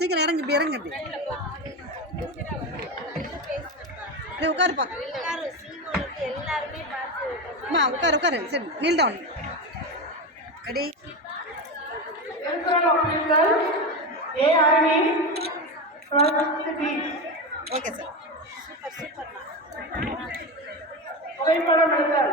சீக்கிரம் இறங்கு, இப்படி இறங்கு, இப்படி உட்காருப்பா. அம்மா உட்காரு உட்காரு. சரி, kneel down. Ready. Okay sir. புகைப்படம் எடுத்தல்.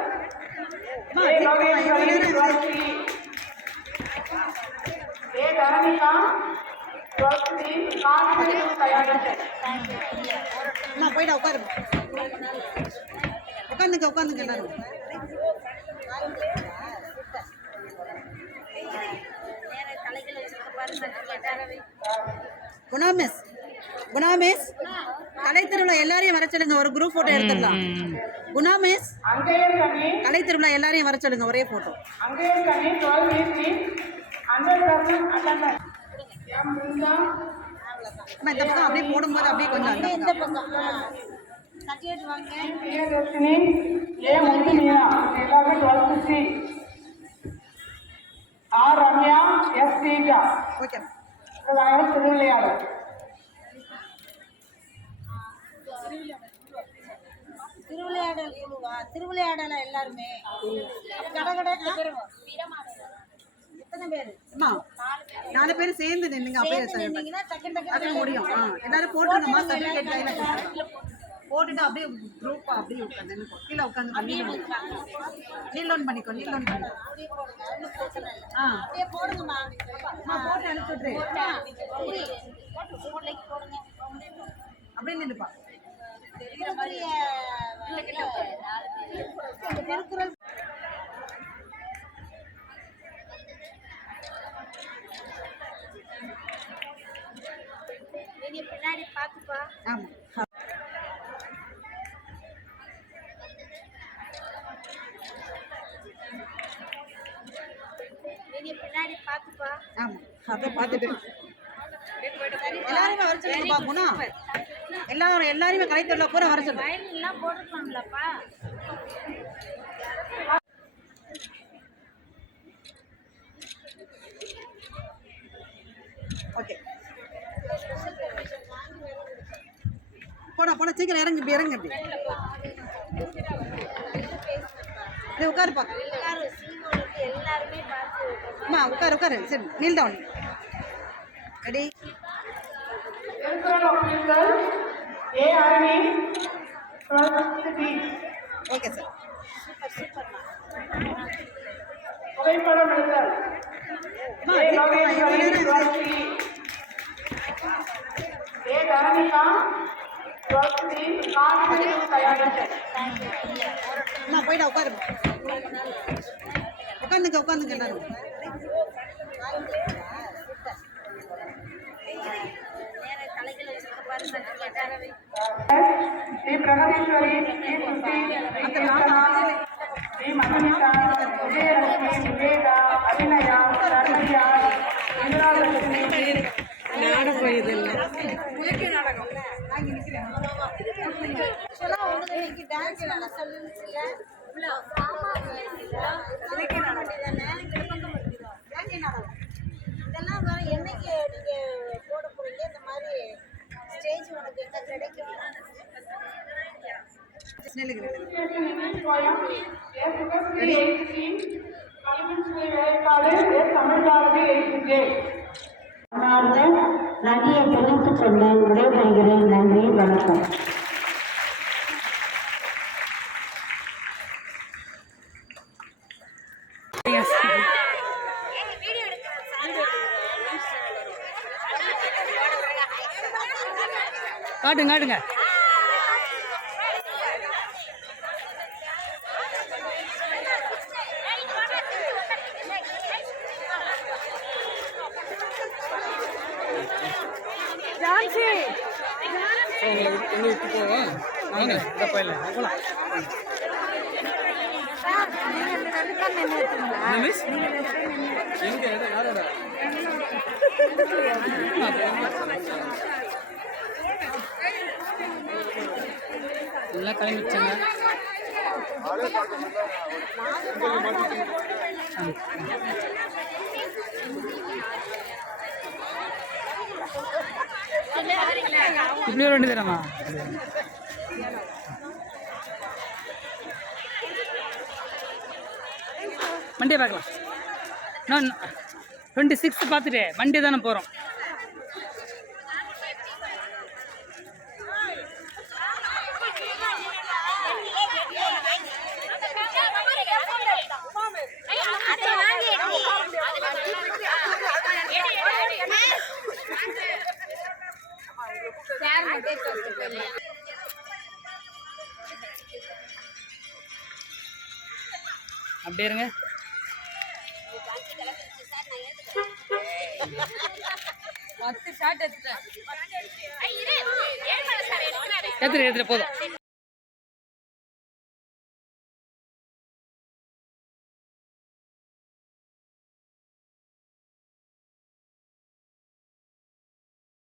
போயிட்டா உட்காரு. உட்காந்துங்க உட்காந்துங்க எல்லாரும். குணா மிஸ், குணா மிஸ், கலைத்திருவிழா எல்லாரையும் வர சொல்லுங்க, ஒரு குரூப் போட்டோ எடுத்துடலாம். குணா மிஸ், கலைத்திருவிழா எல்லாரையும் வர சொல்லுங்க, ஒரே போட்டோ. இந்த பக்கம் அப்படியே போடும்போது அப்படியே கொஞ்சம் இந்த பக்கம் ரம்யா எஸ் தீஜா. ஓகே. திருவிளையாடல். திருவிளையாடல் குழுவா? திருவிளையாடல எல்லாருமே எத்தனை பேரு? 4 பேர் சேர்ந்து நின்னுங்க. அப்படியே முடியும். எல்லாரும் போட்டுருங்கம்மா. சர்டிஃபிகேட் கையில போட்டுட்டு அப்படியே குரூப்பா அப்படியே உட்காந்து கீழே உட்காந்து நீல் டவுன் பண்ணிக்கோ. நீல் டவுன் பண்ணிக்கோ. போடுங்கம்மா. போட்டு அனுப்பிட்டு அப்படியே நின்றுப்பா. திருக்குறள் பின்னாடி பாத்துப்பா. ஆமா. பின்னாடி பாத்துப்பா. ஆமா, அதை பார்த்துட்டு எல்லாருமே வர சொல்லுங்கப்பா. குணா எல்லாருமே கலைத்துறையில பூரா வர சொல்லுங்க. எல்லாம் போட்டுக்கலாம்லப்பா. ஓகே, போடா போடா. சீக்கிரம் இறங்கு, இப்படி இறங்கு, இப்படி உட்காருப்பா. அம்மா உட்காரு உட்காரு. சரி, kneel down. Ready. Okay sir. புகைப்படம் எடுத்தல். போயிட்டா உட்காரு. உட்காந்துங்க உட்காந்துங்க எல்லாரும். ஸ்ரீ பிரகதீஸ்வரி, ஸ்ரீ மதுமிதா, விஜயலட்சுமி, விவேகா, அபிநயா, சரண்யா, இந்திராலட்சுமி. நானும் போயதில்லை. டான்ஸ் நல்லா சொல்லுச்சுல. இதெல்லாம் வர என்னைக்கு நீங்க போட போறீங்க? இந்த மாதிரி ஸ்டேஜ் உனக்கு எங்க கிடைக்கும்? நன்றியை தெரிவித்துக் கொள்ள விடைபெறுகிறேன். நன்றி, வணக்கம். காட்டுங்க காட்டுங்க. விட்டு போவோம். வாங்க போயிடலாம். போகலாம். எங்க யாரோட எல்லாம் கிளம்பிச்சாங்க. இப்படி வர வேண்டியதானம்மா? மண்டே பார்க்கலாம். நான் 26 பார்த்துட்டு மண்டே தானே போகிறோம். அப்படியே இருங்க. எடுத்துட்டு போதும்.